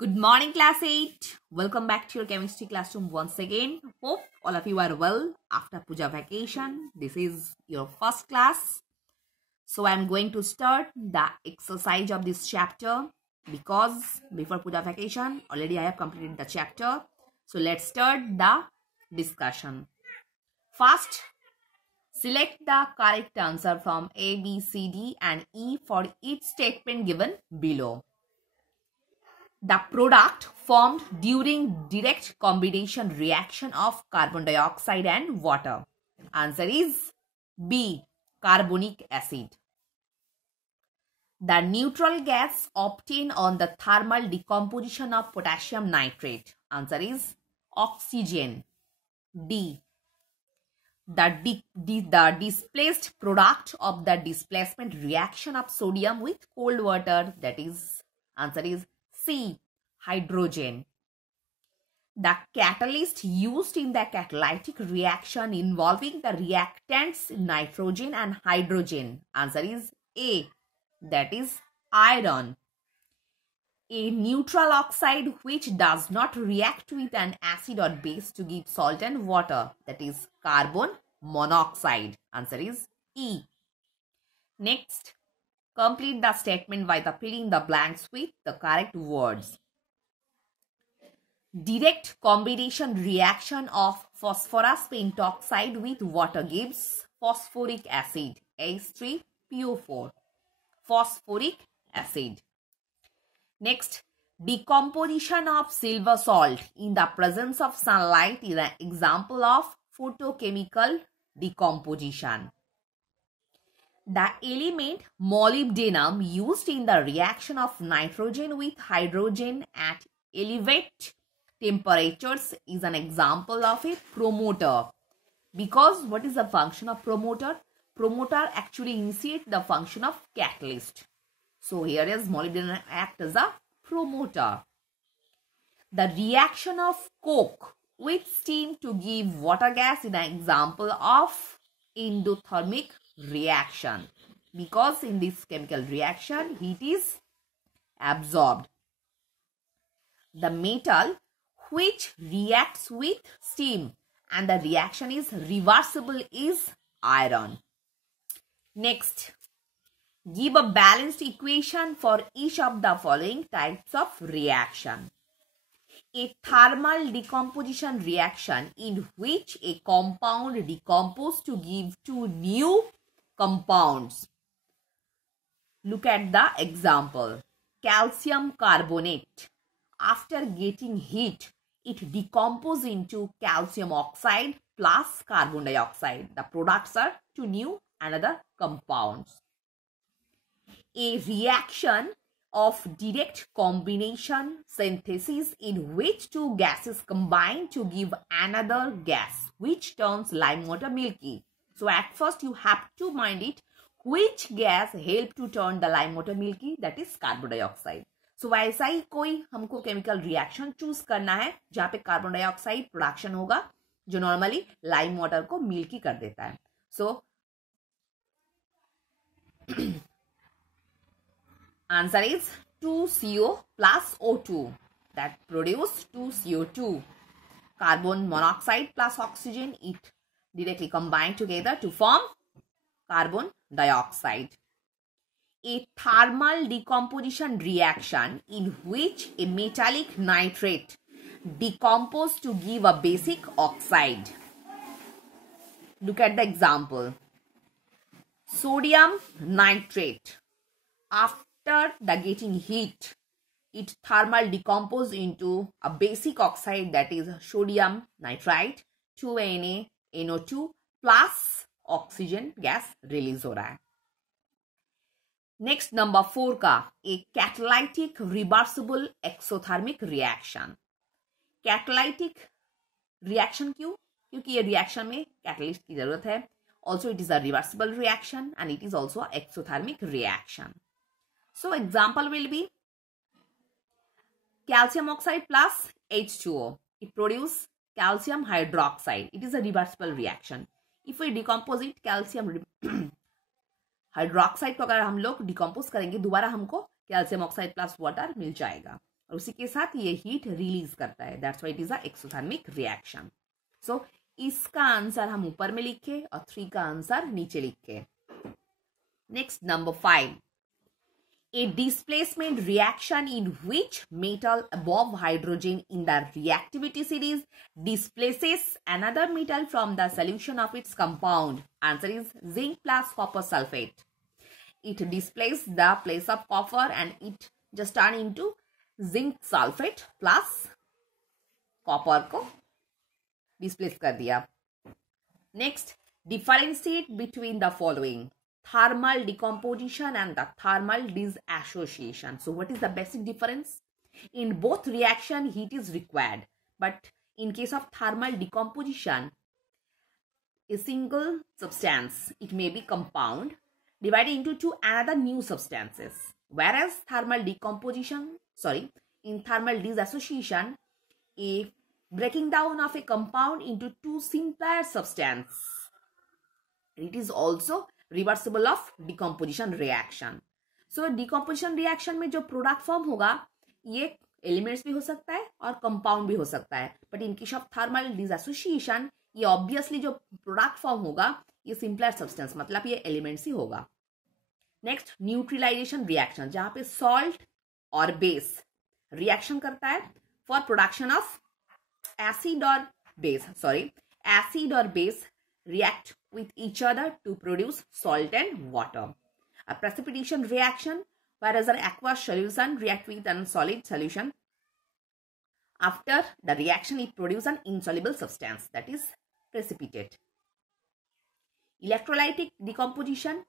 Good morning, class 8. Welcome back to your chemistry classroom once again. Hope all of you are well after Puja vacation. This is your first class. So I'm going to start the exercise of this chapter because before Puja vacation, already I have completed the chapter. So let's start the discussion. First, select the correct answer from A, B, C, D and E for each statement given below. The product formed during direct combination reaction of carbon dioxide and water. Answer is B. Carbonic acid. The neutral gas obtained on the thermal decomposition of potassium nitrate. Answer is oxygen. D. The displaced product of the displacement reaction of sodium with cold water. That is, answer is C. Hydrogen. The catalyst used in the catalytic reaction involving the reactants nitrogen and hydrogen. Answer is A. That is iron. A neutral oxide which does not react with an acid or base to give salt and water. That is carbon monoxide. Answer is E. Next, complete the statement by filling the blanks with the correct words. Direct combination reaction of phosphorus pentoxide with water gives phosphoric acid, H3PO4. Phosphoric acid. Next, decomposition of silver salt in the presence of sunlight is an example of photochemical decomposition. The element molybdenum used in the reaction of nitrogen with hydrogen at elevated temperatures is an example of a promoter. Because what is the function of promoter? Promoter actually initiates the function of catalyst. So here is molybdenum act as a promoter. The reaction of coke with steam to give water gas is an example of endothermic reaction. Because in this chemical reaction, heat is absorbed. The metal which reacts with steam and the reaction is reversible is iron. Next, give a balanced equation for each of the following types of reaction. A thermal decomposition reaction in which a compound decomposes to give two new compounds. Look at the example. Calcium carbonate. After getting heat, it decomposes into calcium oxide plus carbon dioxide. The products are two new another compounds. A reaction of direct combination synthesis in which two gases combine to give another gas which turns lime water milky. So at first you have to mind it which gas help to turn the lime water milky, that is carbon dioxide. So वैसा ही कोई हमको chemical reaction choose करना है जहां पे carbon dioxide production होगा जो normally lime water को मिल्की कर देता है. सो answer is 2CO plus O2 that produce 2CO2. Carbon monoxide plus oxygen, it directly combine together to form carbon dioxide. A thermal decomposition reaction in which a metallic nitrate decomposes to give a basic oxide. Look at the example. Sodium nitrate. After the getting heat, it thermal decomposes into a basic oxide, that is sodium nitrite, 2Na NO2 plus oxygen gas release हो रहा है. Next number 4 का एक catalytic reversible exothermic reaction. Catalytic reaction क्यों? क्योंकि ये reaction में catalyst की जरूरत है. Also it is a reversible reaction and it is also exothermic reaction. So example will be calcium oxide plus H2O. It produces calcium hydroxide. It is a reversible reaction. If we decompose it, calcium hydroxide को अगर हम लोग decompose करेंगे दोबारा हमको calcium oxide plus water मिल जाएगा. और उसी के साथ ये हीट रिलीज करता है, that's why it is a exothermic reaction. So इसका आंसर हम ऊपर में लिखे और 3 का आंसर नीचे लिखे। Next number 5, a displacement reaction in which metal above hydrogen in the reactivity series displaces another metal from the solution of its compound. Answer is zinc plus copper sulfate. It displaces the place of copper and it just turn into zinc sulfate plus copper को displace कर दिया। Next, differentiate between the following: thermal decomposition and the thermal disassociation. So what is the basic difference? In both reaction, heat is required, but in case of thermal decomposition, a single substance, it may be compound, divided into two another new substances. Whereas in thermal disassociation, a breaking down of a compound into two simpler substance. It is also reversible of decomposition reaction. So decomposition reaction में जो product form होगा ये elements भी हो सकता है और compound भी हो सकता है, but in case of thermal disassociation ये obviously जो product form होगा ये simpler substance, मतलब ये elements ही होगा। Next, neutralization reaction, जहाँ पे salt और base reaction करता है for production of acid or base react with each other to produce salt and water. A precipitation reaction, whereas an aqueous solution react with a solid solution. After the reaction, it produces an insoluble substance, that is precipitate. Electrolytic decomposition,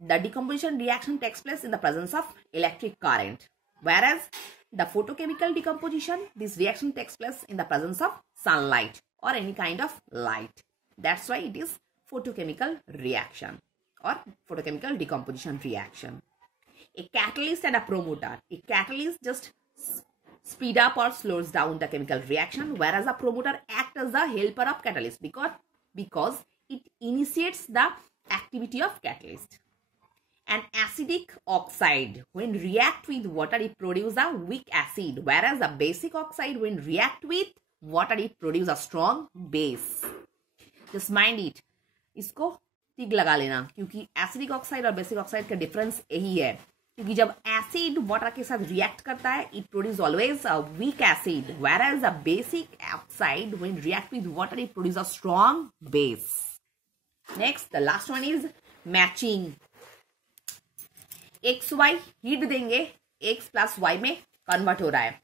the decomposition reaction takes place in the presence of electric current, whereas the photochemical decomposition, this reaction takes place in the presence of sunlight or any kind of light. That's why it is photochemical reaction or photochemical decomposition reaction. A catalyst and a promoter. A catalyst just speed up or slows down the chemical reaction, whereas a promoter acts as the helper of catalyst because it initiates the activity of catalyst. An acidic oxide, when react with water, it produces a weak acid, whereas a basic oxide, when react with water, it produces a strong base. Just mind it. इसको टिक लगा लेना, क्योंकि acidic oxide और basic oxide का difference यही है, क्योंकि जब एसिड वाटर के साथ रिएक्ट करता है it produce always a weak acid, whereas a basic oxide when react with water it produces a strong base. Next, the last one is matching. X Y heat देंगे, X plus Y में convert हो रहा है,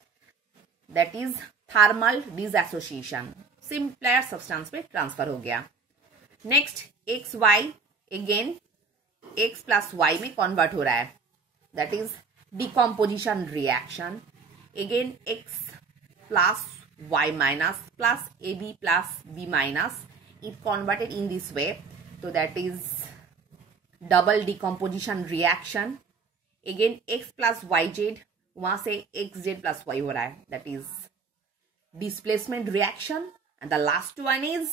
that is thermal dissociation, simpler substance में transfer हो गया। Next, X Y again X plus Y में convert हो रहा है, that is decomposition reaction, again X plus Y minus plus A B plus B minus, it converted in this way, तो that is double decomposition reaction, again X plus Y Z, वहां से x Z plus Y हो रहा है, that is displacement reaction, and the last one is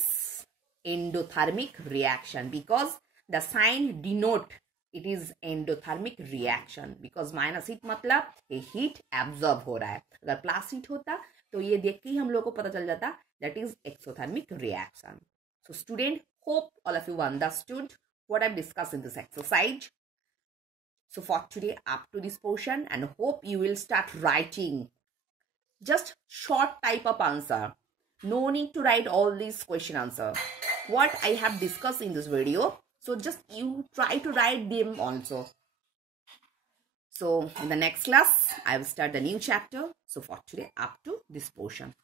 endothermic reaction, because the sign denote it is endothermic reaction, because minus heat मतलब ये heat absorb हो रहा है, अगर प्लस हीट होता तो ये देख के ही हम लोग को पता चल जाता that is exothermic reaction. So student, hope all of you understood what I've discussed in this exercise. So for today up to this portion, and hope you will start writing just short type of answer. No need to write all these question answer what I have discussed in this video. So just you try to write them also. So in the next class I will start the new chapter. So for today up to this portion.